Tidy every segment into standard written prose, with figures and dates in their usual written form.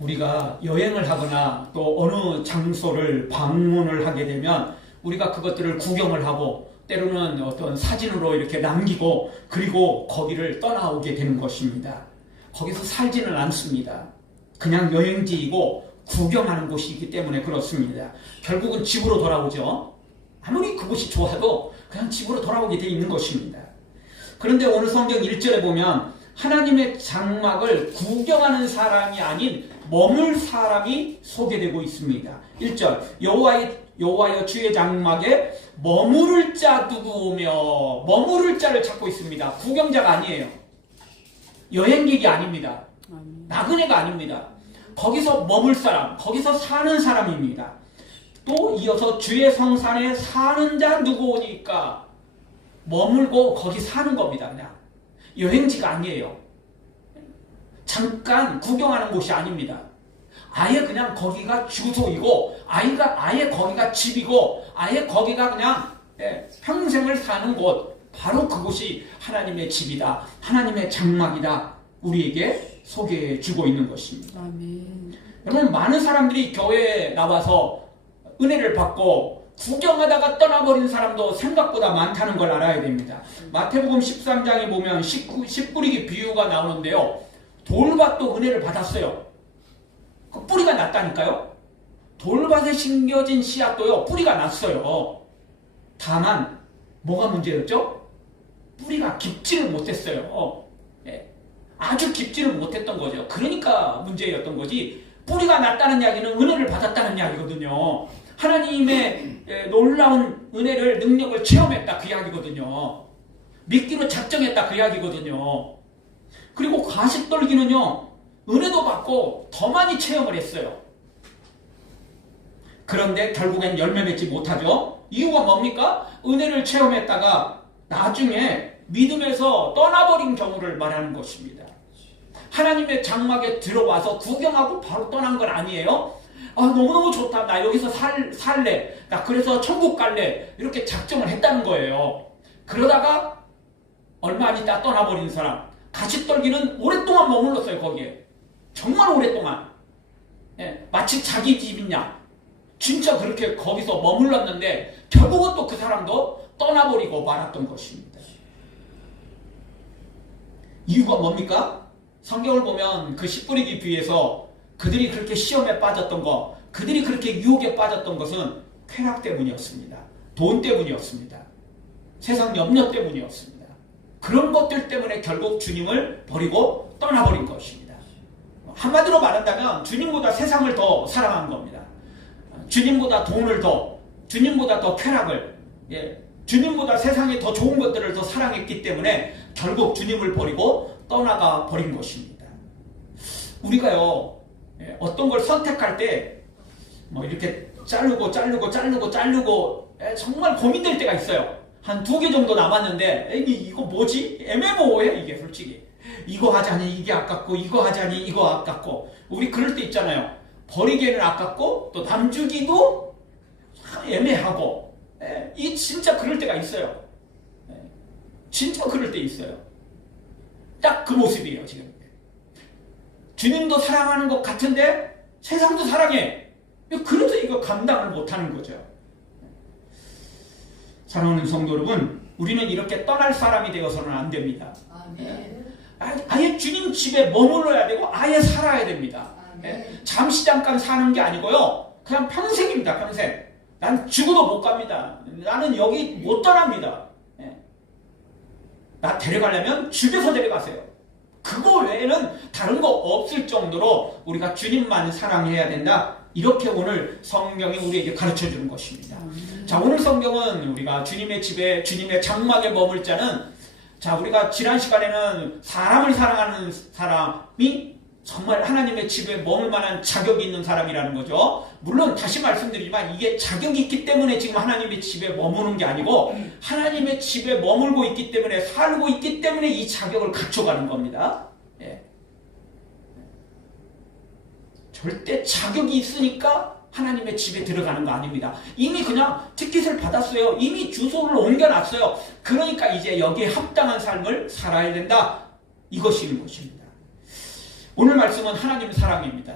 우리가 여행을 하거나 또 어느 장소를 방문을 하게 되면 우리가 그것들을 구경을 하고 때로는 어떤 사진으로 이렇게 남기고 그리고 거기를 떠나오게 되는 것입니다. 거기서 살지는 않습니다. 그냥 여행지이고 구경하는 곳이기 때문에 그렇습니다. 결국은 집으로 돌아오죠. 아무리 그곳이 좋아도 그냥 집으로 돌아오게 되어 있는 것입니다. 그런데 오늘 성경 1절에 보면 하나님의 장막을 구경하는 사람이 아닌 머물 사람이 소개되고 있습니다. 1절 여호와여 주의 장막에 머무를 자 누구 오며, 머무를 자를 찾고 있습니다. 구경자가 아니에요. 여행객이 아닙니다. 나그네가 아닙니다. 거기서 머물 사람, 거기서 사는 사람입니다. 또 이어서 주의 성산에 사는 자 누구 오니까, 머물고 거기 사는 겁니다. 그냥 여행지가 아니에요. 잠깐 구경하는 곳이 아닙니다. 아예 그냥 거기가 주소이고 아예 거기가 집이고 아예 거기가 그냥 평생을 사는 곳, 바로 그곳이 하나님의 집이다, 하나님의 장막이다, 우리에게 소개해 주고 있는 것입니다. 아멘. 여러분, 많은 사람들이 교회에 나와서 은혜를 받고 구경하다가 떠나버린 사람도 생각보다 많다는 걸 알아야 됩니다. 마태복음 13장에 보면 씨 뿌리기 비유가 나오는데요, 돌밭도 은혜를 받았어요. 그 뿌리가 났다니까요. 돌밭에 심겨진 씨앗도요, 뿌리가 났어요. 다만 뭐가 문제였죠? 뿌리가 깊지를 못했어요. 아주 깊지를 못했던 거죠. 그러니까 문제였던 거지, 뿌리가 났다는 이야기는 은혜를 받았다는 이야기거든요. 하나님의 놀라운 은혜를, 능력을 체험했다, 그 이야기거든요. 믿기로 작정했다, 그 이야기거든요. 그리고 가시떨기는요, 은혜도 받고 더 많이 체험을 했어요. 그런데 결국엔 열매 맺지 못하죠. 이유가 뭡니까? 은혜를 체험했다가 나중에 믿음에서 떠나버린 경우를 말하는 것입니다. 하나님의 장막에 들어와서 구경하고 바로 떠난 건 아니에요. 너무너무 좋다, 나 여기서 살래, 나 그래서 천국 갈래, 이렇게 작정을 했다는 거예요. 그러다가 얼마 안 있다 떠나버린 사람, 가시떨기는 오랫동안 머물렀어요. 거기에 정말 오랫동안, 마치 자기 집이냐, 진짜 그렇게 거기서 머물렀는데 결국은 또 그 사람도 떠나버리고 말았던 것입니다. 이유가 뭡니까? 성경을 보면 그 씨 뿌리기 비유에서 그들이 그렇게 시험에 빠졌던 것, 그들이 그렇게 유혹에 빠졌던 것은 쾌락 때문이었습니다. 돈 때문이었습니다. 세상 염려 때문이었습니다. 그런 것들 때문에 결국 주님을 버리고 떠나버린 것입니다. 한마디로 말한다면 주님보다 세상을 더 사랑한 겁니다. 주님보다 돈을 더, 주님보다 더 쾌락을, 주님보다 세상에 더 좋은 것들을 더 사랑했기 때문에 결국 주님을 버리고 떠나가 버린 것입니다. 우리가요, 어떤 걸 선택할 때 이렇게 자르고 정말 고민될 때가 있어요. 한 2개 정도 남았는데 이거 뭐지? 애매모호해, 이게 솔직히. 이거 하자니 이게 아깝고, 이거 하자니 이거 아깝고. 우리 그럴 때 있잖아요. 버리기에는 아깝고 또 남주기도 애매하고. 이 진짜 그럴 때가 있어요. 진짜 그럴 때 있어요. 딱 그 모습이에요, 지금. 주님도 사랑하는 것 같은데 세상도 사랑해. 그래서 이거 감당을 못하는 거죠. 사랑하는 성도 여러분, 우리는 이렇게 떠날 사람이 되어서는 안 됩니다. 아멘. 아예 주님 집에 머물러야 되고 아예 살아야 됩니다. 잠시 잠깐 사는 게 아니고요, 그냥 평생입니다. 평생. 난 죽어도 못 갑니다. 나는 여기 못 떠납니다. 나 데려가려면 집에서 데려가세요. 그거 외에는 다른 거 없을 정도로 우리가 주님만 사랑해야 된다, 이렇게 오늘 성경이 우리에게 가르쳐 주는 것입니다. 자, 오늘 성경은 우리가 주님의 집에, 주님의 장막에 머물 자는, 자, 우리가 지난 시간에는 사람을 사랑하는 사람이 정말 하나님의 집에 머물 만한 자격이 있는 사람이라는 거죠. 물론 다시 말씀드리지만 이게 자격이 있기 때문에 지금 하나님의 집에 머무는 게 아니고 하나님의 집에 머물고 있기 때문에, 살고 있기 때문에 이 자격을 갖춰가는 겁니다. 절대 자격이 있으니까 하나님의 집에 들어가는 거 아닙니다. 이미 그냥 티켓을 받았어요. 이미 주소를 옮겨놨어요. 그러니까 이제 여기에 합당한 삶을 살아야 된다, 이것이 있는 것입니다. 오늘 말씀은 하나님의 사랑입니다.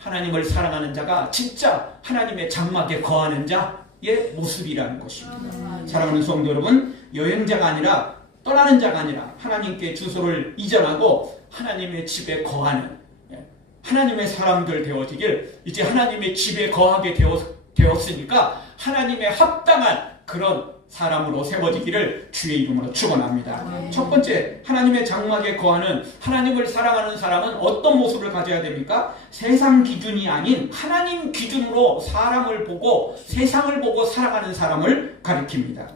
하나님을 사랑하는 자가 진짜 하나님의 장막에 거하는 자의 모습이라는 것입니다. 사랑하는 성도 여러분, 여행자가 아니라 떠나는 자가 아니라 하나님께 주소를 이전하고 하나님의 집에 거하는 하나님의 사람들 되어지길, 이제 하나님의 집에 거하게 되었으니까 하나님의 합당한 그런 사람으로 세워지기를 주의 이름으로 축원합니다. 첫 번째, 하나님의 장막에 거하는 하나님을 사랑하는 사람은 어떤 모습을 가져야 됩니까? 세상 기준이 아닌 하나님 기준으로 사람을 보고 세상을 보고 살아가는 사람을 가리킵니다.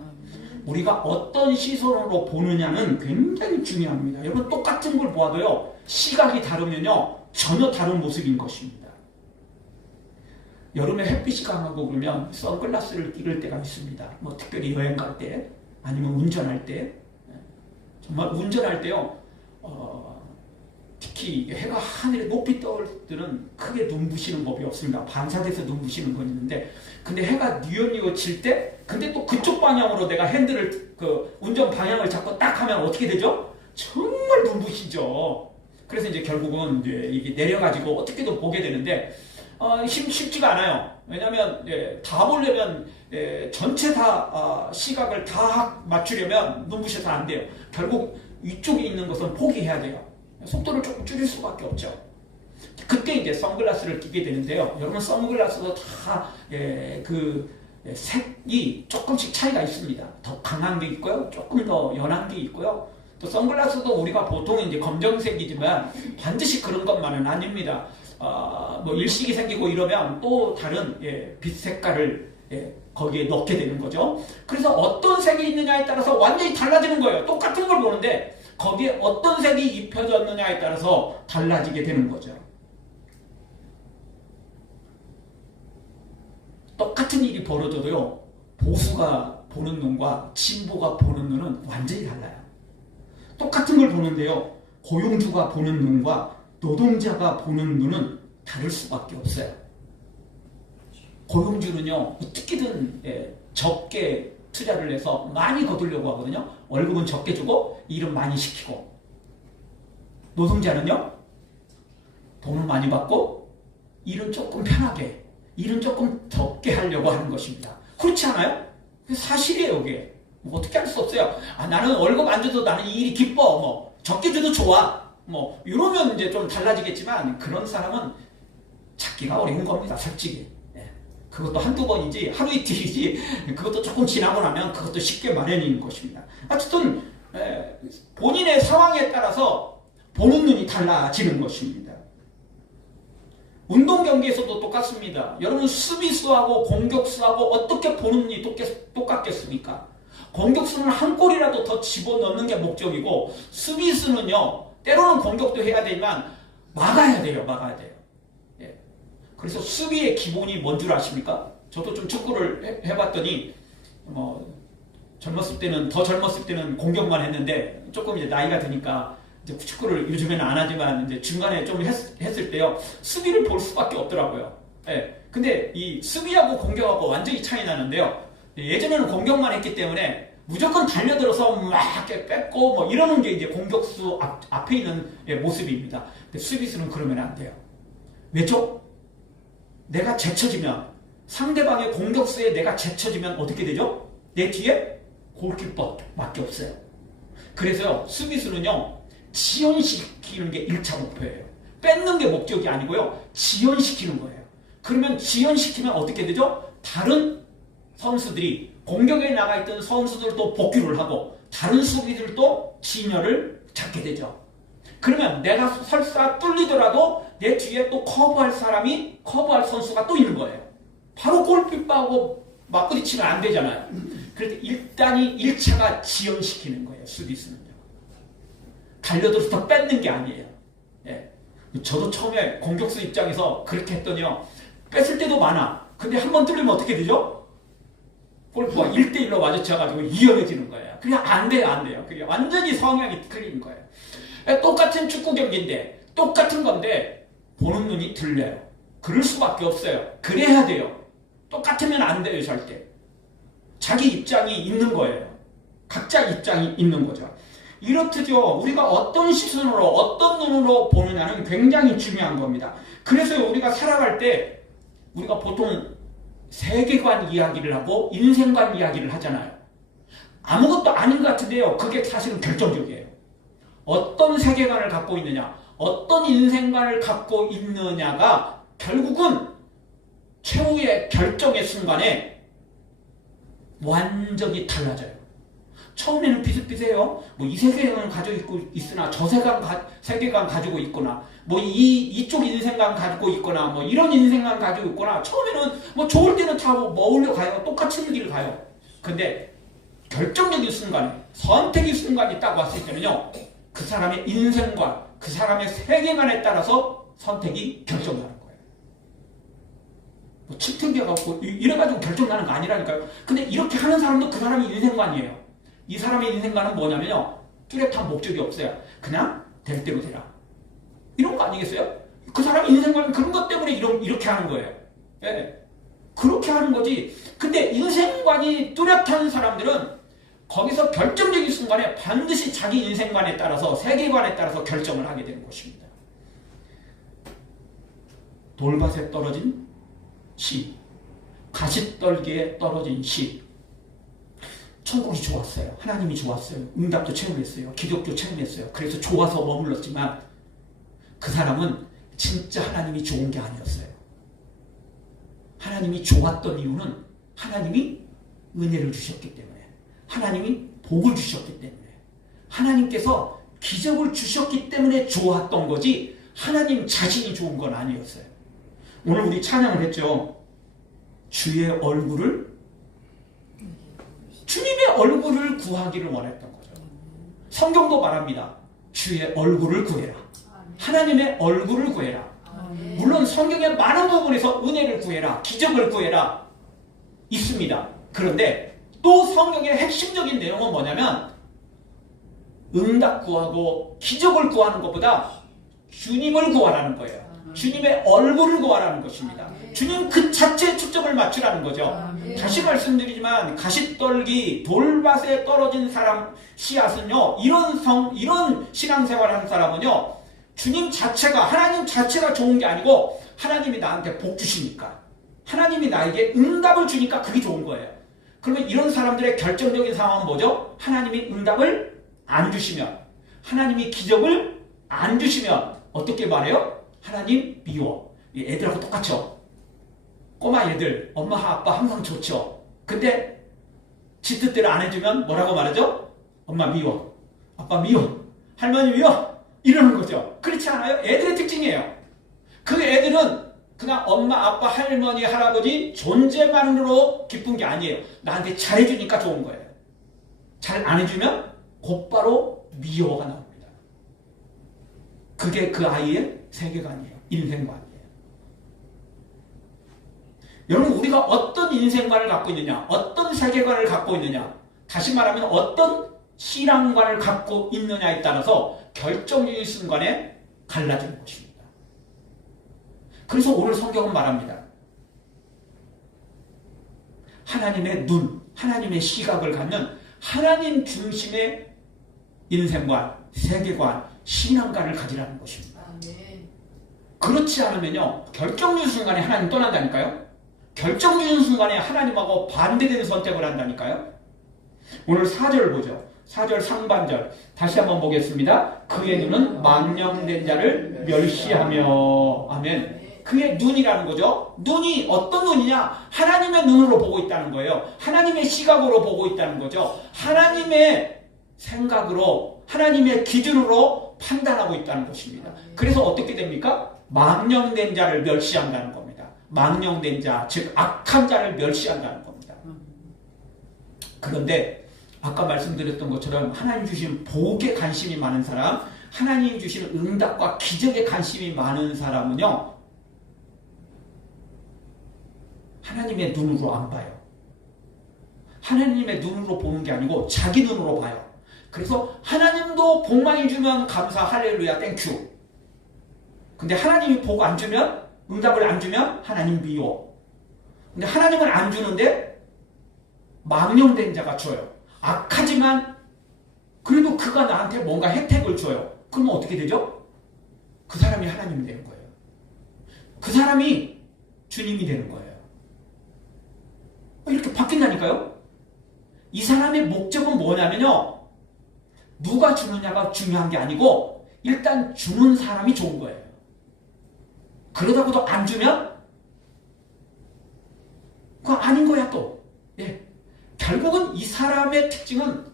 우리가 어떤 시선으로 보느냐는 굉장히 중요합니다. 여러분, 똑같은 걸 보아도요, 시각이 다르면요 전혀 다른 모습인 것입니다. 여름에 햇빛이 강하고 그러면 선글라스를 끼를 때가 있습니다. 뭐 특별히 여행 갈 때, 아니면 운전할 때. 정말 운전할 때요, 특히 해가 하늘에 높이 떠올 때는 크게 눈부시는 법이 없습니다. 반사돼서 눈부시는 건 있는데, 근데 해가 뉘엿뉘엿 질 때, 근데 또 그쪽 방향으로 내가 핸들을, 운전 방향을 잡고 딱 하면 어떻게 되죠? 정말 눈부시죠. 그래서 이제 결국은 이제 이게 내려가지고 어떻게든 보게 되는데, 쉽지가 않아요. 왜냐하면 다 보려면 전체 다 시각을 다 맞추려면 눈부셔서 안 돼요. 결국 위쪽에 있는 것은 포기해야 돼요. 속도를 조금 줄일 수밖에 없죠. 그때 이제 선글라스를 끼게 되는데요. 여러분, 선글라스도 다 그 색이 조금씩 차이가 있습니다. 더 강한 게 있고요, 조금 더 연한 게 있고요. 또 선글라스도 우리가 보통 이제 검정색이지만 반드시 그런 것만은 아닙니다. 뭐 일식이 생기고 이러면 또 다른 빛 색깔을 거기에 넣게 되는 거죠. 그래서 어떤 색이 있느냐에 따라서 완전히 달라지는 거예요. 똑같은 걸 보는데 거기에 어떤 색이 입혀졌느냐에 따라서 달라지게 되는 거죠. 똑같은 일이 벌어져도요, 보수가 보는 눈과 진보가 보는 눈은 완전히 달라요. 똑같은 걸 보는데요, 고용주가 보는 눈과 노동자가 보는 눈은 다를 수밖에 없어요. 고용주는요, 어떻게든 적게 투자를 해서 많이 거두려고 하거든요. 월급은 적게 주고 일은 많이 시키고. 노동자는요, 돈을 많이 받고 일은 조금 편하게, 일은 조금 적게 하려고 하는 것입니다. 그렇지 않아요? 사실이에요, 이게. 뭐 어떻게 할 수 없어요. 나는 월급 안 줘도 나는 이 일이 기뻐. 뭐 적게 줘도 좋아. 뭐 이러면 이제 좀 달라지겠지만, 그런 사람은 찾기가 어려운 겁니다, 솔직히. 그것도 한두 번이지 하루 이틀이지, 그것도 조금 지나고 나면 그것도 쉽게 마련인 것입니다. 어쨌든 본인의 상황에 따라서 보는 눈이 달라지는 것입니다. 운동 경기에서도 똑같습니다. 여러분, 수비수하고 공격수하고 어떻게 보는 눈이 똑같겠습니까? 공격수는 한 골이라도 더 집어넣는 게 목적이고, 수비수는요, 때로는 공격도 해야 되지만 막아야 돼요. 그래서 수비의 기본이 뭔 줄 아십니까? 저도 좀 축구를 해봤더니, 젊었을 때는 공격만 했는데, 조금 이제 나이가 드니까 이제 축구를 요즘에는 안 하지만 이제 중간에 좀 했을 때요, 수비를 볼 수밖에 없더라고요. 근데 이 수비하고 공격하고 완전히 차이 나는데요. 예전에는 공격만 했기 때문에 무조건 달려들어서 막 뺏고 뭐 이러는 게 이제 공격수 앞에 있는 모습입니다. 근데 수비수는 그러면 안 돼요. 왜죠? 내가 제쳐지면, 상대방의 공격수에 내가 제쳐지면 어떻게 되죠? 내 뒤에 골키퍼밖에 없어요. 그래서 수비수는요, 지연시키는 게 1차 목표예요. 뺏는 게 목적이 아니고요, 지연시키는 거예요. 그러면 지연시키면 어떻게 되죠? 다른 선수들이, 공격에 나가 있던 선수들도 복귀를 하고 다른 수비들도 진열을 잡게 되죠. 그러면 내가 설사 뚫리더라도 내 뒤에 또 커버할 선수가 또 있는 거예요. 바로 골키퍼하고 맞부딪히면 안 되잖아요. 그래서 일단이 1차가 지연시키는 거예요, 수비수는요. 달려들어서 뺏는 게 아니에요. 저도 처음에 공격수 입장에서 그렇게 했더니요, 뺏을 때도 많아. 근데 한 번 뚫리면 어떻게 되죠? 골키퍼가 1대1로 마주쳐가지고 위험해지는 거예요. 그냥 안 돼요. 그게 완전히 성향이 틀린 거예요. 똑같은 축구 경기인데, 똑같은 건데 보는 눈이 틀려요. 그럴 수밖에 없어요. 그래야 돼요. 똑같으면 안 돼요, 절대. 자기 입장이 있는 거예요. 각자 입장이 있는 거죠. 이렇듯요. 우리가 어떤 시선으로 어떤 눈으로 보느냐는 굉장히 중요한 겁니다. 그래서 우리가 살아갈 때 우리가 보통 세계관 이야기를 하고 인생관 이야기를 하잖아요. 아무것도 아닌 것 같은데요. 그게 사실은 결정적이에요. 어떤 세계관을 갖고 있느냐, 어떤 인생관을 갖고 있느냐가 결국은 최후의 결정의 순간에 완전히 달라져요. 처음에는 비슷비슷해요. 뭐 이 세계관을 가지고 있으나 저 세계관 가지고 있거나 뭐 이쪽 인생관 가지고 있거나 뭐 이런 인생관 가지고 있거나 처음에는 뭐 좋을 때는 다 어울려 가요. 똑같은 길을 가요. 근데 결정적인 순간에 선택의 순간이 딱 왔을 때는요. 그 사람의 인생관, 그 사람의 세계관에 따라서 선택이 결정나는 거예요. 뭐 칠등비하고 이래가지고 결정나는 거 아니라니까요. 근데 이렇게 하는 사람도 그 사람의 인생관이에요. 이 사람의 인생관은 뭐냐면요. 뚜렷한 목적이 없어요. 그냥 될 대로 되라. 이런 거 아니겠어요? 그 사람의 인생관은 그런 것 때문에 이렇게 하는 거예요. 예. 그렇게 하는 거지. 근데 인생관이 뚜렷한 사람들은 거기서 결정적인 순간에 반드시 자기 인생관에 따라서 세계관에 따라서 결정을 하게 되는 것입니다. 돌밭에 떨어진 씨, 가시떨기에 떨어진 씨. 천국이 좋았어요. 하나님이 좋았어요. 응답도 체험했어요. 기적도 체험했어요. 그래서 좋아서 머물렀지만 그 사람은 진짜 하나님이 좋은 게 아니었어요. 하나님이 좋았던 이유는 하나님이 은혜를 주셨기 때문에, 하나님이 복을 주셨기 때문에, 하나님께서 기적을 주셨기 때문에 좋았던 거지 하나님 자신이 좋은 건 아니었어요. 오늘 우리 찬양을 했죠. 주의 얼굴을, 주님의 얼굴을 구하기를 원했던 거죠. 성경도 말합니다. 주의 얼굴을 구해라. 하나님의 얼굴을 구해라. 물론 성경의 많은 부분에서 은혜를 구해라, 기적을 구해라 있습니다. 그런데 또 성경의 핵심적인 내용은 뭐냐면 응답 구하고 기적을 구하는 것보다 주님을 구하라는 거예요. 주님의 얼굴을 구하라는 것입니다. 주님 그 자체에 초점을 맞추라는 거죠. 다시 말씀드리지만 가시떨기 돌밭에 떨어진 사람 씨앗은요, 이런 신앙생활을 하는 사람은요, 주님 자체가, 하나님 자체가 좋은 게 아니고 하나님이 나한테 복 주시니까, 하나님이 나에게 응답을 주니까 그게 좋은 거예요. 그러면 이런 사람들의 결정적인 상황은 뭐죠? 하나님이 응답을 안 주시면, 하나님이 기적을 안 주시면 어떻게 말해요? 하나님 미워. 애들하고 똑같죠. 꼬마 애들 엄마 아빠 항상 좋죠. 근데 지 뜻대로 안 해주면 뭐라고 말하죠? 엄마 미워, 아빠 미워, 할머니 미워, 이러는 거죠. 그렇지 않아요? 애들의 특징이에요. 그 애들은 그냥 엄마 아빠 할머니 할아버지 존재만으로 기쁜 게 아니에요. 나한테 잘해주니까 좋은 거예요. 잘 안 해주면 곧바로 미워가 나옵니다. 그게 그 아이의 세계관이에요. 인생관이에요. 여러분, 우리가 어떤 인생관을 갖고 있느냐, 어떤 세계관을 갖고 있느냐, 다시 말하면 어떤 신앙관을 갖고 있느냐에 따라서 결정적인 순간에 갈라지는 것입니다. 그래서 오늘 성경은 말합니다. 하나님의 눈, 하나님의 시각을 갖는 하나님 중심의 인생관, 세계관, 신앙관을 가지라는 것입니다. 그렇지 않으면요, 결정적인 순간에 하나님 떠난다니까요. 결정적인 순간에 하나님하고 반대되는 선택을 한다니까요. 오늘 4절 보죠. 4절 상반절 다시 한번 보겠습니다. 그의 눈은 망령된 자를 멸시하며. 아멘. 그의 눈이라는 거죠. 눈이 어떤 눈이냐? 하나님의 눈으로 보고 있다는 거예요. 하나님의 시각으로 보고 있다는 거죠. 하나님의 생각으로, 하나님의 기준으로 판단하고 있다는 것입니다. 그래서 어떻게 됩니까? 망령된 자를 멸시한다는 겁니다. 망령된 자, 즉 악한 자를 멸시한다는 겁니다. 그런데 아까 말씀드렸던 것처럼 하나님 주신 복에 관심이 많은 사람, 하나님 주신 응답과 기적에 관심이 많은 사람은요, 하나님의 눈으로 안 봐요. 하나님의 눈으로 보는 게 아니고 자기 눈으로 봐요. 그래서 하나님도 복 많이 주면 감사, 할렐루야, 땡큐. 근데 하나님이 복 안 주면, 응답을 안 주면 하나님 미워. 근데 하나님은 안 주는데 망령된 자가 줘요. 악하지만 그래도 그가 나한테 뭔가 혜택을 줘요. 그러면 어떻게 되죠? 그 사람이 하나님이 되는 거예요. 그 사람이 주님이 되는 거예요. 이렇게 바뀐다니까요. 이 사람의 목적은 뭐냐면요, 누가 주느냐가 중요한 게 아니고 일단 주는 사람이 좋은 거예요. 그러다고도 안 주면 그거 아닌 거야 또. 예. 결국은 이 사람의 특징은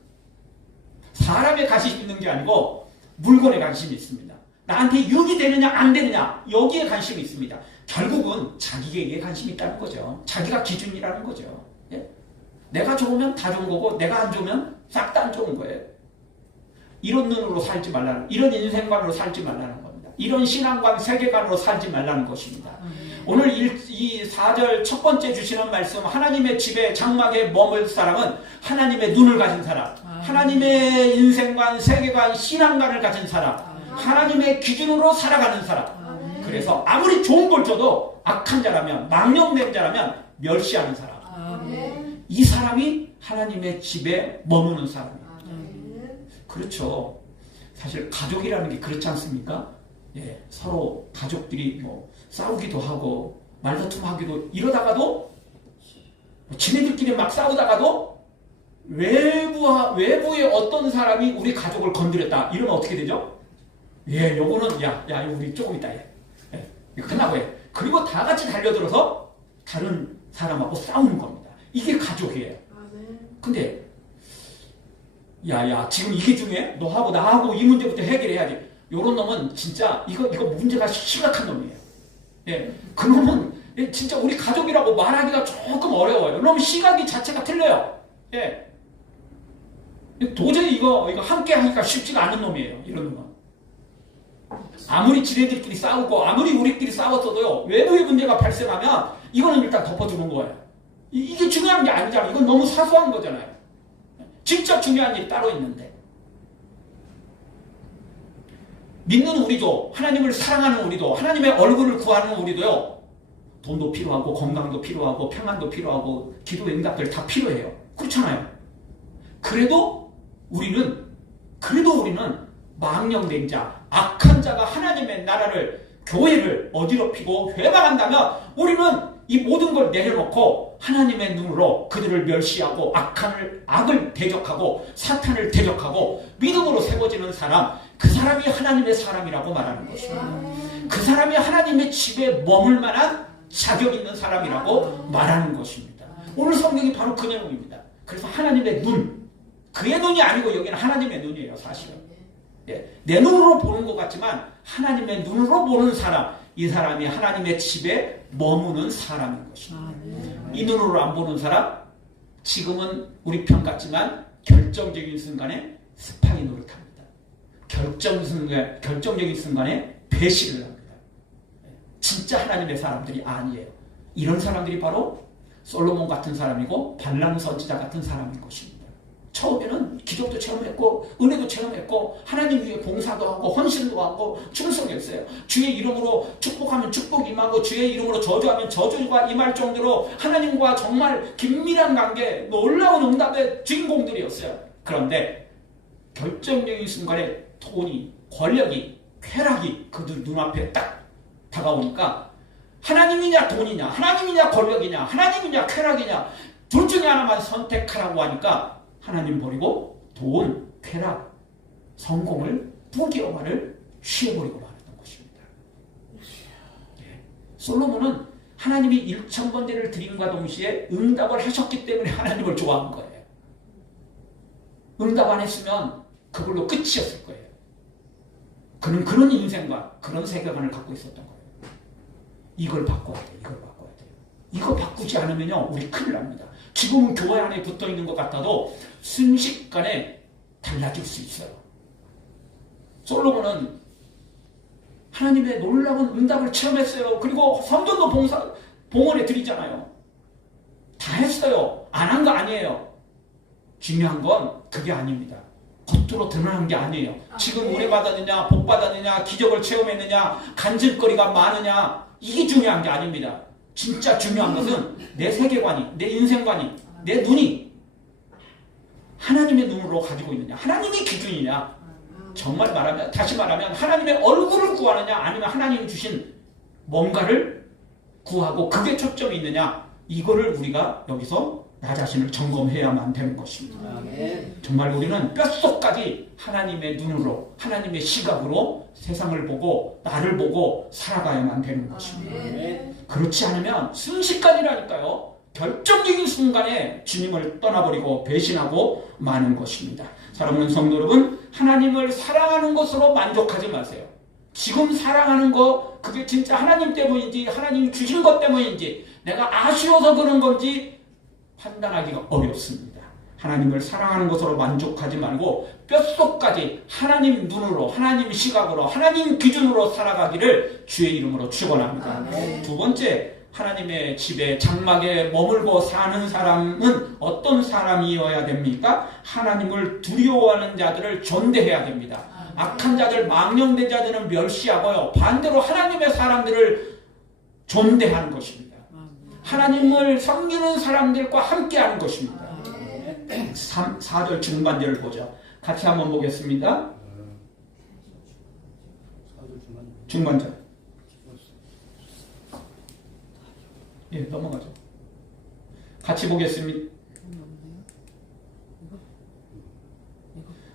사람에 관심이 있는 게 아니고 물건에 관심이 있습니다. 나한테 유익이 되느냐 안 되느냐 여기에 관심이 있습니다. 결국은 자기에게 관심이 있다는 거죠. 자기가 기준이라는 거죠. 예? 내가 좋으면 다 좋은 거고 내가 안 좋으면 싹 다 안 좋은 거예요. 이런 눈으로 살지 말라는, 이런 인생관으로 살지 말라는 겁니다. 이런 신앙관, 세계관으로 살지 말라는 것입니다. 오늘 이 4절 첫 번째 주시는 말씀, 하나님의 집에 장막에 머물 사람은 하나님의 눈을 가진 사람, 하나님의 인생관, 세계관, 신앙관을 가진 사람, 하나님의 기준으로 살아가는 사람. 그래서 아무리 좋은 걸 줘도 악한 자라면, 망령된 자라면 멸시하는 사람. 이 사람이 하나님의 집에 머무는 사람입니다. 그렇죠. 사실 가족이라는 게 그렇지 않습니까? 예, 서로 가족들이 뭐 싸우기도 하고 말다툼하기도, 이러다가도 지네들끼리 막 싸우다가도 외부의 어떤 사람이 우리 가족을 건드렸다 이러면 어떻게 되죠? 예, 요거는 야 우리 조금 있다 해. 예, 이거 끝나고 해. 그리고 다 같이 달려들어서 다른 사람하고 싸우는 겁니다. 이게 가족이에요. 근데 야 지금 이게 중요해? 너하고 나하고 이 문제부터 해결해야지. 요런 놈은 진짜 이거 문제가 심각한 놈이에요. 예, 그 놈은 진짜 우리 가족이라고 말하기가 조금 어려워요. 놈 시각이 자체가 틀려요. 예, 도저히 이거 함께 하기가 쉽지가 않은 놈이에요. 이런 놈은. 아무리 지네들끼리 싸우고 아무리 우리끼리 싸웠어도요, 외부의 문제가 발생하면 이거는 일단 덮어두는 거예요. 이게 중요한 게 아니잖아요. 이건 너무 사소한 거잖아요. 진짜 중요한 일이 따로 있는데. 믿는 우리도, 하나님을 사랑하는 우리도, 하나님의 얼굴을 구하는 우리도요, 돈도 필요하고 건강도 필요하고 평안도 필요하고 기도 응답들 다 필요해요. 그렇잖아요. 그래도 우리는 망령된 자, 악한 자가 하나님의 나라를, 교회를 어지럽히고 회방한다면 우리는 이 모든 걸 내려놓고 하나님의 눈으로 그들을 멸시하고 악을 대적하고 사탄을 대적하고 믿음으로 세워지는 사람, 그 사람이 하나님의 사람이라고 말하는 것입니다. 그 사람이 하나님의 집에 머물 만한 자격 있는 사람이라고 말하는 것입니다. 오늘 성경이 바로 그 내용입니다. 그래서 하나님의 눈, 그의 눈이 아니고 여기는 하나님의 눈이에요. 사실은. 내 눈으로 보는 것 같지만 하나님의 눈으로 보는 사람, 이 사람이 하나님의 집에 머무는 사람인 것입니다. 이 눈으로 안 보는 사람, 지금은 우리 편 같지만 결정적인 순간에 스파이 노릇합니다. 결정적인 순간에 배신을 합니다. 진짜 하나님의 사람들이 아니에요. 이런 사람들이 바로 솔로몬 같은 사람이고 발람 선지자 같은 사람인 것입니다. 처음에는 기적도 체험했고 은혜도 체험했고 하나님 위해 봉사도 하고 헌신도 하고 충성했어요. 주의 이름으로 축복하면 축복이 임하고 주의 이름으로 저주하면 저주가 임할 정도로 하나님과 정말 긴밀한 관계, 놀라운 응답의 주인공들이었어요. 그런데 결정적인 순간에 돈이, 권력이, 쾌락이 그들 눈앞에 딱 다가오니까 하나님이냐 돈이냐, 하나님이냐 권력이냐, 하나님이냐 쾌락이냐, 둘 중에 하나만 선택하라고 하니까 하나님 버리고 돈, 쾌락, 성공을, 부귀영화를 취해버리고 말았던 것입니다. 솔로몬은 하나님이 1,000번대를 드림과 동시에 응답을 하셨기 때문에 하나님을 좋아한 거예요. 응답 안 했으면 그걸로 끝이었을 거예요. 그는 그런 인생과 그런 세계관을 갖고 있었던 거예요. 이걸 바꿔야 돼요. 이걸 바꿔야 돼요. 이거 바꾸지 않으면요, 우리 큰일 납니다. 지금은 교회 안에 붙어 있는 것 같아도 순식간에 달라질 수 있어요. 솔로몬은 하나님의 놀라운 응답을 체험했어요. 그리고 성전도 봉헌해 드리잖아요. 다 했어요. 안 한 거 아니에요. 중요한 건 그게 아닙니다. 겉으로 드러난 게 아니에요. 지금 은혜 받았느냐, 복 받았느냐, 기적을 체험했느냐, 간질거리가 많으냐, 이게 중요한 게 아닙니다. 진짜 중요한 것은 내 세계관이, 내 인생관이, 내 눈이 하나님의 눈으로 가지고 있느냐? 하나님이 기준이냐? 정말 말하면, 다시 말하면 하나님의 얼굴을 구하느냐? 아니면 하나님이 주신 뭔가를 구하고 그게 초점이 있느냐? 이거를 우리가 여기서 나 자신을 점검해야만 되는 것입니다. 정말 우리는 뼛속까지 하나님의 눈으로, 하나님의 시각으로 세상을 보고 나를 보고 살아가야만 되는 것입니다. 그렇지 않으면 순식간이라니까요. 결정적인 순간에 주님을 떠나버리고 배신하고 마는 것입니다. 사랑하는 성도 여러분, 하나님을 사랑하는 것으로 만족하지 마세요. 지금 사랑하는 거 그게 진짜 하나님 때문인지 하나님이 주신 것 때문인지 내가 아쉬워서 그런 건지 판단하기가 어렵습니다. 하나님을 사랑하는 것으로 만족하지 말고 뼛속까지 하나님 눈으로, 하나님 시각으로, 하나님 기준으로 살아가기를 주의 이름으로 축원합니다. 두 번째, 하나님의 집에 장막에 머물고 사는 사람은 어떤 사람이어야 됩니까? 하나님을 두려워하는 자들을 존대해야 됩니다. 악한 자들, 망령된 자들은 멸시하고요. 반대로 하나님의 사람들을 존대하는 것입니다. 하나님을 섬기는 사람들과 함께하는 것입니다. 4절 중반절을 보죠. 같이 한번 보겠습니다. 중반절. 예, 넘어가죠. 같이 보겠습니다.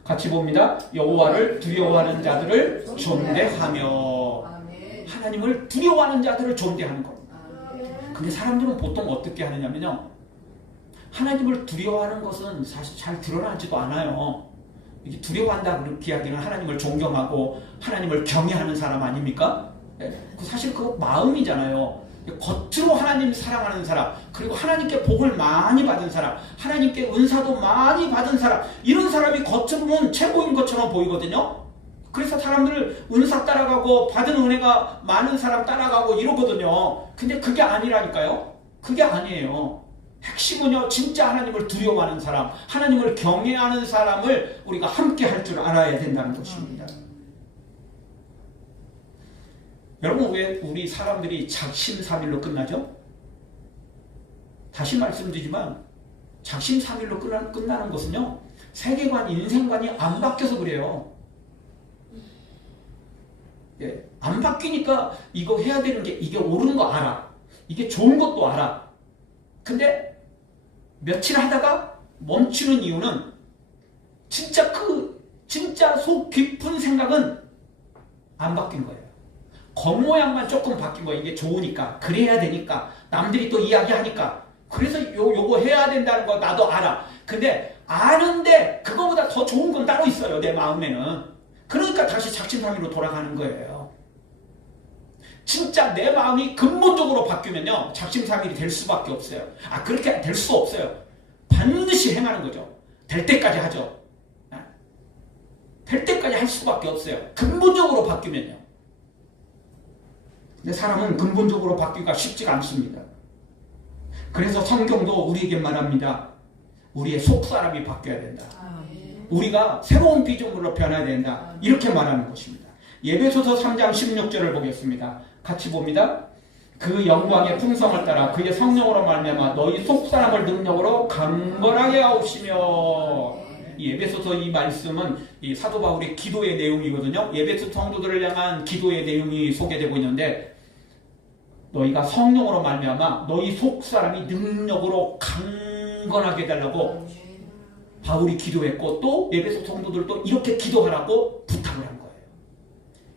같이 봅니다. 여호와를 두려워하는 자들을 존대하며. 하나님을 두려워하는 자들을 존대하는 겁니다. 근데 사람들은 보통 어떻게 하느냐면요, 하나님을 두려워하는 것은 사실 잘 드러나지도 않아요. 이게 두려워한다 그렇게 이야기는 하나님을 존경하고 하나님을 경외하는 사람 아닙니까? 사실 그거 마음이잖아요. 겉으로 하나님 사랑하는 사람, 그리고 하나님께 복을 많이 받은 사람, 하나님께 은사도 많이 받은 사람, 이런 사람이 겉으로는 최고인 것처럼 보이거든요. 그래서 사람들 은사 따라가고 받은 은혜가 많은 사람 따라가고 이러거든요. 근데 그게 아니라니까요. 그게 아니에요. 핵심은요, 진짜 하나님을 두려워하는 사람, 하나님을 경외하는 사람을 우리가 함께 할 줄 알아야 된다는 것입니다. 여러분, 왜 우리 사람들이 작심삼일로 끝나죠? 다시 말씀드리지만 작심삼일로 끝나는 것은요, 세계관, 인생관이 안 바뀌어서 그래요. 예, 안 바뀌니까 이거 해야 되는 게, 이게 옳은 거 알아. 이게 좋은 것도 알아. 근데 며칠 하다가 멈추는 이유는 진짜 속 깊은 생각은 안 바뀐 거예요. 겉모양만 조금 바뀐 거예요. 이게 좋으니까, 그래야 되니까, 남들이 또 이야기하니까. 그래서 요거 해야 된다는 거 나도 알아. 근데 아는데 그거보다 더 좋은 건 따로 있어요, 내 마음에는. 그러니까 다시 작심삼일로 돌아가는 거예요. 진짜 내 마음이 근본적으로 바뀌면요, 작심삼일이 될 수밖에 없어요. 그렇게 될 수 없어요. 반드시 행하는 거죠. 될 때까지 하죠. 될 때까지 할 수밖에 없어요. 근본적으로 바뀌면요. 근데 사람은 근본적으로 바뀌기가 쉽지가 않습니다. 그래서 성경도 우리에게 말합니다. 우리의 속사람이 바뀌어야 된다. 우리가 새로운 피조물로 변해야 된다. 이렇게 말하는 것입니다. 에베소서 3장 16절을 보겠습니다. 같이 봅니다. 그 영광의 풍성을 따라 그의 성령으로 말미암아 너희 속사람을 능력으로 강건하게 하옵시며. 이 에베소서 이 말씀은 이 사도 바울의 기도의 내용이거든요. 에베소 성도들을 향한 기도의 내용이 소개되고 있는데, 너희가 성령으로 말미암아 너희 속사람이 능력으로 강건하게 해달라고 바울이 기도했고, 또 에베소 성도들도 이렇게 기도하라고 부탁을 한 거예요.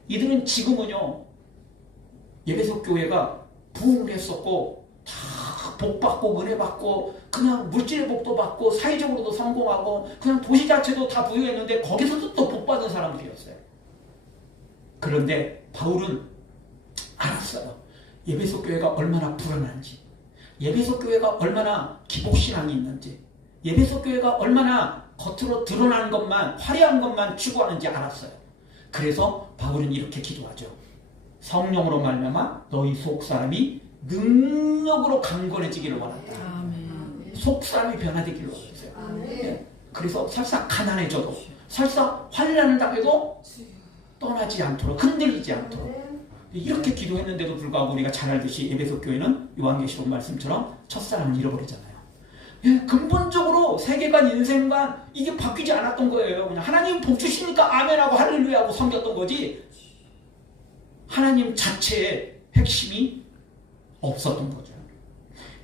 이들은 지금은요, 에베소 교회가 부흥을 했었고 다 복받고 은혜받고 그냥 물질의 복도 받고 사회적으로도 성공하고 그냥 도시 자체도 다 부유했는데 거기서도 또 복받은 사람들이었어요. 그런데 바울은 알았어요. 에베소 교회가 얼마나 불안한지, 에베소 교회가 얼마나 기복신앙이 있는지, 에베소 교회가 얼마나 겉으로 드러나는 것만, 화려한 것만 추구하는지 알았어요. 그래서 바울은 이렇게 기도하죠. 성령으로 말미암아 너희 속사람이 능력으로 강건해지기를 원한다. 속사람이 변화되기를 원했어요. 네. 그래서 설사 가난해져도, 설사 환난을 당해도 떠나지 않도록, 흔들리지 않도록 이렇게 기도했는데도 불구하고 우리가 잘 알듯이 에베소 교회는 요한계시록 말씀처럼 첫사랑을 잃어버리잖아요. 예, 근본적으로 세계관, 인생관 이게 바뀌지 않았던 거예요. 그냥 하나님 복 주시니까 아멘하고 할렐루야하고 섬겼던 거지 하나님 자체의 핵심이 없었던 거죠.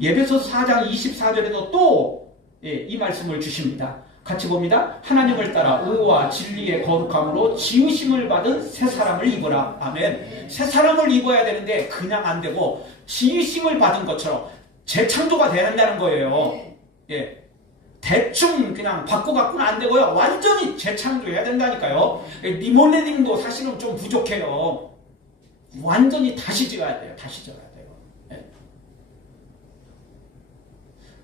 에베소서 4장 24절에도 또 이 말씀을 주십니다. 같이 봅니다. 하나님을 따라 의와 진리의 거룩함으로 지으심을 받은 새 사람을 입어라. 아멘. 새 사람을 입어야 되는데 그냥 안 되고 지으심을 받은 것처럼 재창조가 돼야 한다는 거예요. 예. 대충 그냥 바꿔갖고는 안 되고요. 완전히 재창조해야 된다니까요. 리모델링도 사실은 좀 부족해요. 완전히 다시 지어야 돼요. 다시 지어야 돼요. 예.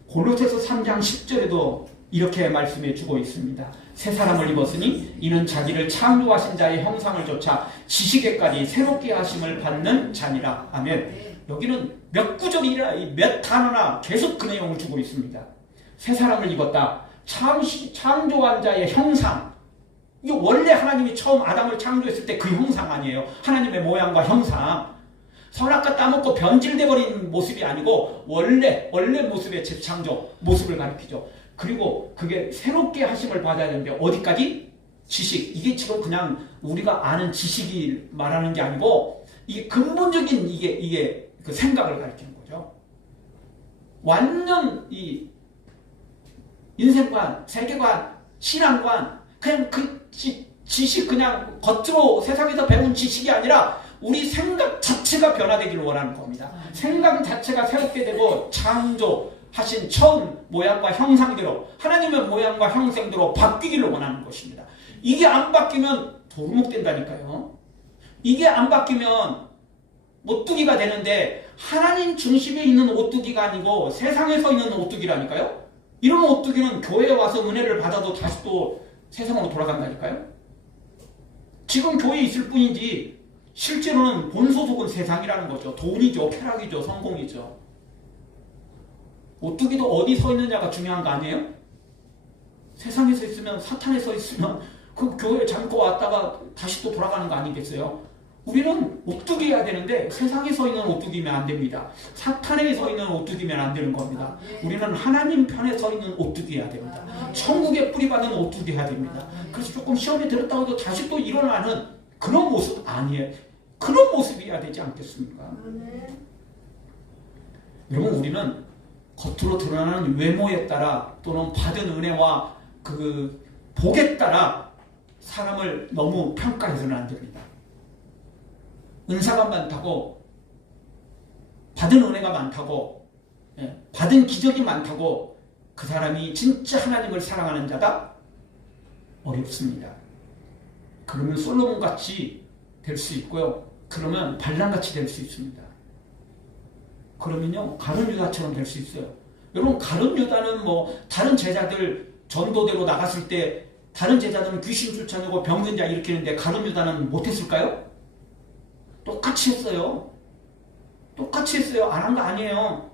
골로새서 3장 10절에도 이렇게 말씀해 주고 있습니다. 새 사람을 입었으니 이는 자기를 창조하신 자의 형상을 좇아 지식에까지 새롭게 하심을 받는 자니라. 아멘. 여기는 몇 구절이라 몇 단어나 계속 그 내용을 주고 있습니다. 새 사람을 입었다. 창조한 자의 형상. 이게 원래 하나님이 처음 아담을 창조했을 때 그 형상 아니에요. 하나님의 모양과 형상. 선악과 따먹고 변질돼 버린 모습이 아니고 원래 모습의 재창조 모습을 가리키죠. 그리고 그게 새롭게 하심을 받아야 되는데 어디까지? 지식. 이게 지금 그냥 우리가 아는 지식이 말하는 게 아니고 이게 근본적인 이게 그 생각을 가리키는 거죠. 완전 이 인생관, 세계관, 신앙관 그냥 그 지식 그냥 겉으로 세상에서 배운 지식이 아니라 우리 생각 자체가 변화되기를 원하는 겁니다. 생각 자체가 새롭게 되고 창조하신 처음 모양과 형상대로 하나님의 모양과 형상대로 바뀌기를 원하는 것입니다. 이게 안 바뀌면 도루묵된다니까요. 이게 안 바뀌면 오뚜기가 되는데 하나님 중심에 있는 오뚜기가 아니고 세상에 서 있는 오뚜기라니까요. 이런 오뚜기는 교회에 와서 은혜를 받아도 다시 또 세상으로 돌아간다니까요. 지금 교회에 있을 뿐이지 실제로는 본소속은 세상이라는 거죠. 돈이죠. 쾌락이죠. 성공이죠. 오뚜기도 어디 서 있느냐가 중요한 거 아니에요? 세상에 서 있으면 사탄에 서 있으면 그 교회 잠깐 왔다가 다시 또 돌아가는 거 아니겠어요? 우리는 오뚜기여야 되는데 세상에 서 있는 오뚜기면 안 됩니다. 사탄에 서 있는 오뚜기면 안 되는 겁니다. 우리는 하나님 편에 서 있는 오뚜기여야 됩니다. 천국에 뿌리받는 오뚜기여야 됩니다. 그래서 조금 시험에 들었다고 해도 다시 또 일어나는 그런 모습 아니에요. 그런 모습이어야 되지 않겠습니까? 여러분 우리는 겉으로 드러나는 외모에 따라 또는 받은 은혜와 그 복에 따라 사람을 너무 평가해서는 안 됩니다. 은사가 많다고 받은 은혜가 많다고 받은 기적이 많다고 그 사람이 진짜 하나님을 사랑하는 자다? 어렵습니다. 그러면 솔로몬같이 될 수 있고요. 그러면 발람같이 될 수 있습니다. 그러면요 가룟 유다처럼 될 수 있어요. 여러분 가룟 유다는 뭐 다른 제자들 전도대로 나갔을 때 다른 제자들은 귀신 쫓아내고 병든 자 일으키는데 가룟 유다는 못했을까요? 똑같이 했어요. 똑같이 했어요. 안 한 거 아니에요.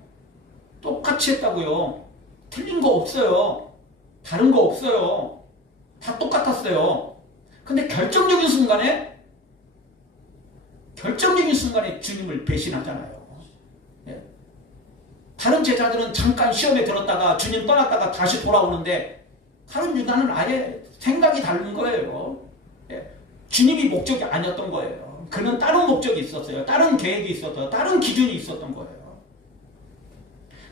똑같이 했다고요. 틀린 거 없어요. 다른 거 없어요. 다 똑같았어요. 근데 결정적인 순간에 주님을 배신하잖아요. 예. 다른 제자들은 잠깐 시험에 들었다가 주님 떠났다가 다시 돌아오는데 가룟 유다는 아예 생각이 다른 거예요. 예. 주님이 목적이 아니었던 거예요. 그는 다른 목적이 있었어요. 다른 계획이 있었어요. 다른 기준이 있었던 거예요.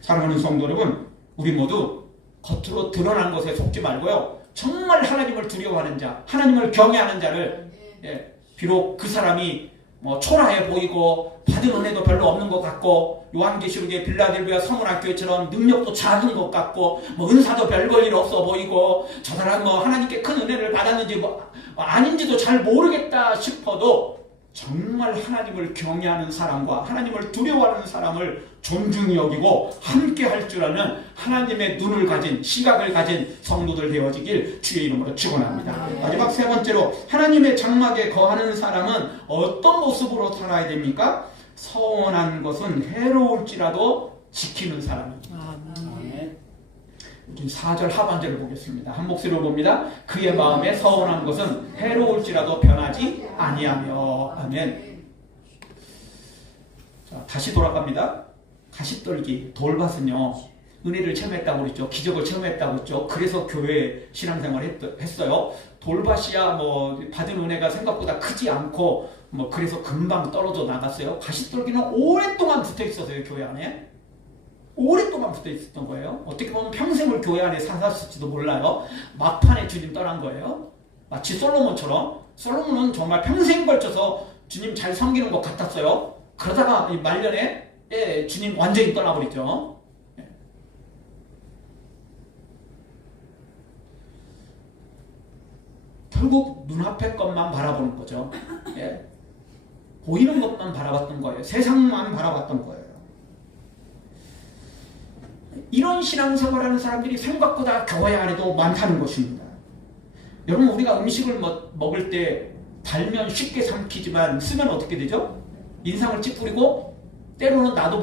사랑하는 성도 여러분, 우리 모두 겉으로 드러난 것에 속지 말고요. 정말 하나님을 두려워하는 자, 하나님을 경외하는 자를 비록 그 사람이 뭐 초라해 보이고 받은 은혜도 별로 없는 것 같고 요한계시록의 빌라델비아 서문학교처럼 능력도 작은 것 같고 뭐 은사도 별 볼 일 없어 보이고 저 사람 뭐 하나님께 큰 은혜를 받았는지 뭐 아닌지도 잘 모르겠다 싶어도 정말 하나님을 경외하는 사람과 하나님을 두려워하는 사람을 존중히 여기고 함께 할 줄 아는 하나님의 눈을 가진 시각을 가진 성도들 되어지길 주의 이름으로 축원합니다. 마지막 세 번째로 하나님의 장막에 거하는 사람은 어떤 모습으로 살아야 됩니까? 서원한 것은 해로울지라도 지키는 사람입니다. 4절 하반절을 보겠습니다. 한 목소리로 봅니다. 그의 마음에 서운한 것은 해로울지라도 변하지 아니하며. 아멘. 자, 다시 돌아갑니다. 가시떨기, 돌밭은요 은혜를 체험했다고 그랬죠. 기적을 체험했다고 그랬죠. 그래서 교회 신앙생활을 했어요. 돌밭이야 뭐 받은 은혜가 생각보다 크지 않고 뭐 그래서 금방 떨어져 나갔어요. 가시떨기는 오랫동안 붙어 있었어요. 교회 안에. 오랫동안 붙어 있었던 거예요. 어떻게 보면 평생을 교회 안에 살았을지도 몰라요. 막판에 주님 떠난 거예요. 마치 솔로몬처럼. 솔로몬은 정말 평생 걸쳐서 주님 잘 섬기는 것 같았어요. 그러다가 말년에 주님 완전히 떠나버리죠. 결국 눈앞의 것만 바라보는 거죠. 보이는 것만 바라봤던 거예요. 세상만 바라봤던 거예요. 이런 신앙생활하는 사람들이 생각보다 교회 안에도 많다는 것입니다. 여러분 우리가 음식을 먹을 때 달면 쉽게 삼키지만 쓰면 어떻게 되죠? 인상을 찌푸리고 때로는 나도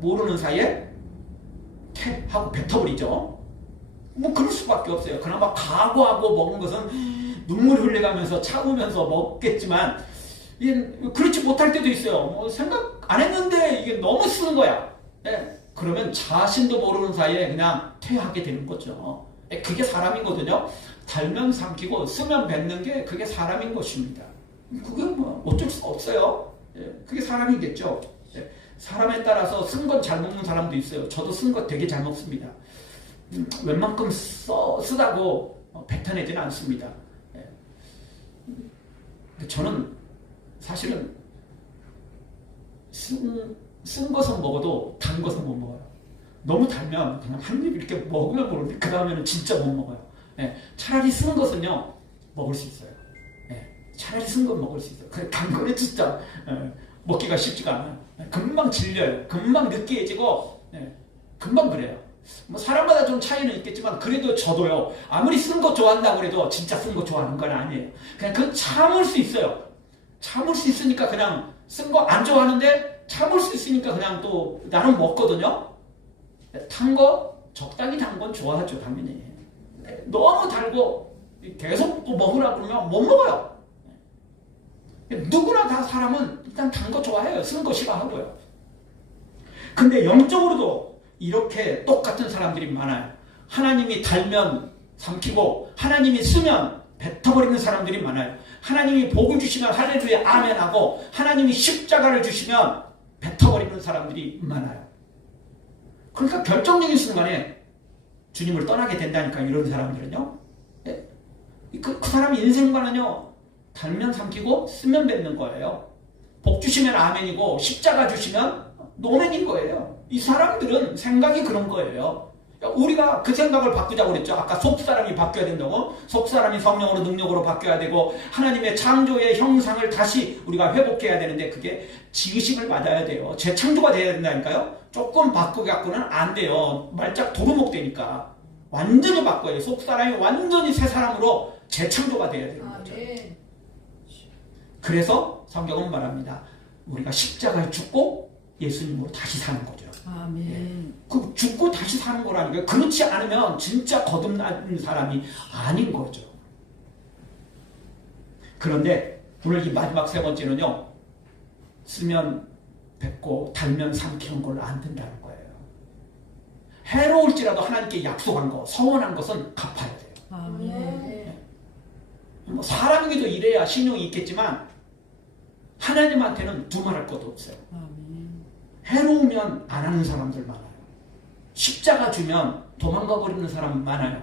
모르는 사이에 캡 하고 뱉어버리죠. 뭐 그럴 수밖에 없어요. 그나마 각오하고 먹은 것은 눈물 흘려가면서 참으면서 먹겠지만 그렇지 못할 때도 있어요. 뭐 생각 안 했는데 이게 너무 쓴 거야. 그러면 자신도 모르는 사이에 그냥 퇴하게 되는 거죠. 그게 사람이거든요. 달면 삼키고 쓰면 뱉는 게 그게 사람인 것입니다. 그게 뭐 어쩔 수 없어요. 그게 사람이겠죠. 사람에 따라서 쓴 건 잘 먹는 사람도 있어요. 저도 쓴 거 되게 잘 먹습니다. 웬만큼 쓰다고 뱉어내지는 않습니다. 저는 사실은 쓴 것은 먹어도 단 것은 못 먹어요. 너무 달면 그냥 한 입 이렇게 먹으면 모르는데 그 다음에는 진짜 못 먹어요. 차라리 쓴 것은요 먹을 수 있어요. 차라리 쓴 건 먹을 수 있어요. 단 거는 진짜 먹기가 쉽지가 않아요. 금방 질려요. 금방 느끼해지고 금방 그래요. 뭐 사람마다 좀 차이는 있겠지만 그래도 저도요. 아무리 쓴 거 좋아한다고 해도 진짜 쓴 거 좋아하는 건 아니에요. 그냥 그 참을 수 있어요. 참을 수 있으니까 그냥 쓴 거 안 좋아하는데 참을 수 있으니까 그냥 또 나는 먹거든요. 탄 거 적당히 단 건 좋아하죠 당연히. 너무 달고 계속 또 먹으라 그러면 못 먹어요. 누구나 다 사람은 일단 단 거 좋아해요. 쓴 거 싫어하고요. 근데 영적으로도 이렇게 똑같은 사람들이 많아요. 하나님이 달면 삼키고 하나님이 쓰면 뱉어버리는 사람들이 많아요. 하나님이 복을 주시면 할렐루야 아멘 하고 하나님이 십자가를 주시면 뱉어버리는 사람들이 많아요. 그러니까 결정적인 순간에 주님을 떠나게 된다니까 이런 사람들은요. 그 사람의 인생관은요. 달면 삼키고 쓰면 뱉는 거예요. 복 주시면 아멘이고 십자가 주시면 노멘인 거예요. 이 사람들은 생각이 그런 거예요. 우리가 그 생각을 바꾸자고 그랬죠. 아까 속사람이 바뀌어야 된다고. 속사람이 성령으로 능력으로 바뀌어야 되고 하나님의 창조의 형상을 다시 우리가 회복해야 되는데 그게 지으심을 받아야 돼요. 재창조가 돼야 된다니까요. 조금 바꾸게 갖고는 안 돼요. 말짝 도루묵 되니까. 완전히 바꿔야 돼요. 속사람이 완전히 새 사람으로 재창조가 돼야 되는 거죠. 그래서 성경은 말합니다. 우리가 십자가에 죽고 예수님으로 다시 사는 거죠. 아멘. 그 죽고 다시 사는 거라니까요. 그렇지 않으면 진짜 거듭난 사람이 아닌 거죠. 그런데 오늘 이 마지막 세 번째는요. 쓰면 뱉고 달면 삼키는 걸로 안 된다는 거예요. 해로울지라도 하나님께 약속한 거, 서원한 것은 갚아야 돼요. 아멘. 뭐 사람에게도 이래야 신용이 있겠지만 하나님한테는 두말할 것도 없어요. 아멘. 해로우면 안 하는 사람들 많아요. 십자가 주면 도망가 버리는 사람 많아요.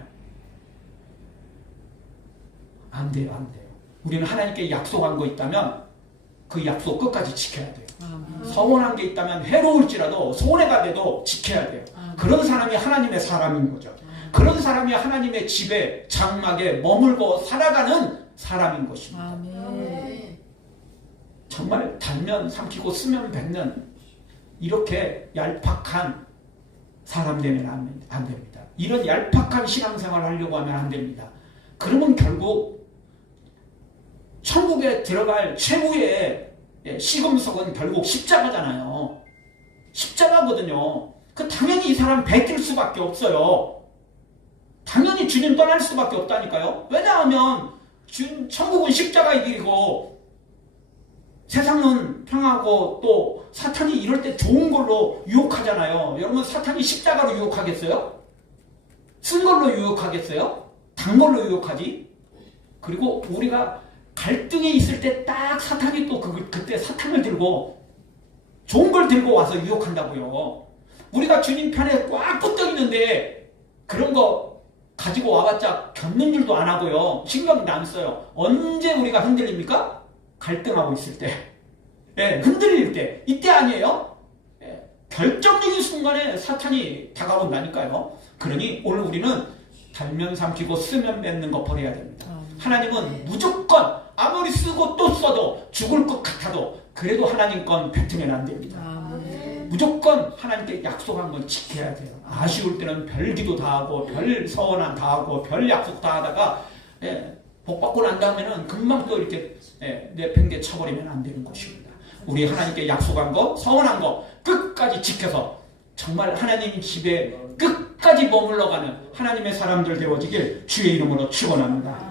안 돼요, 안 돼요. 우리는 하나님께 약속한 거 있다면 그 약속 끝까지 지켜야 돼요. 아멘. 서운한 게 있다면 해로울지라도 손해가 돼도 지켜야 돼요. 아멘. 그런 사람이 하나님의 사람인 거죠. 그런 사람이 하나님의 집에 장막에 머물고 살아가는 사람인 것입니다. 아멘. 정말 달면 삼키고 쓰면 뱉는 이렇게 얄팍한 사람 되면 안 됩니다. 이런 얄팍한 신앙생활을 하려고 하면 안 됩니다. 그러면 결국 천국에 들어갈 최후의 시금석은 결국 십자가잖아요. 십자가거든요. 그 당연히 이 사람 뱉을 수밖에 없어요. 당연히 주님 떠날 수밖에 없다니까요. 왜냐하면 천국은 십자가의 길이고 세상은 평하고 또 사탄이 이럴 때 좋은 걸로 유혹하잖아요. 여러분 사탄이 십자가로 유혹하겠어요? 쓴 걸로 유혹하겠어요? 단 걸로 유혹하지? 그리고 우리가 갈등에 있을 때 딱 사탄이 또 그때 사탄을 들고 좋은 걸 들고 와서 유혹한다고요. 우리가 주님 편에 꽉 붙어 있는데 그런 거 가지고 와봤자 겪는 줄도 안 하고요. 신경도 안 써요. 언제 우리가 흔들립니까? 갈등하고 있을 때. 예, 흔들릴 때. 이때 아니에요? 예, 결정적인 순간에 사탄이 다가온다니까요. 그러니 오늘 우리는 달면 삼키고 쓰면 맺는 거 버려야 됩니다. 하나님은 무조건 아무리 쓰고 또 써도 죽을 것 같아도 그래도 하나님 건 뱉으면 안 됩니다. 무조건 하나님께 약속한 건 지켜야 돼요. 아쉬울 때는 별 기도 다 하고 별 서원한 다 하고 별 약속 다 하다가 복 받고 난 다음에는 금방 또 이렇게 내팽개 쳐버리면 안 되는 것입니다. 우리 하나님께 약속한 거, 서원한 거 끝까지 지켜서 정말 하나님 집에 끝까지 머물러가는 하나님의 사람들 되어지길 주의 이름으로 축원합니다.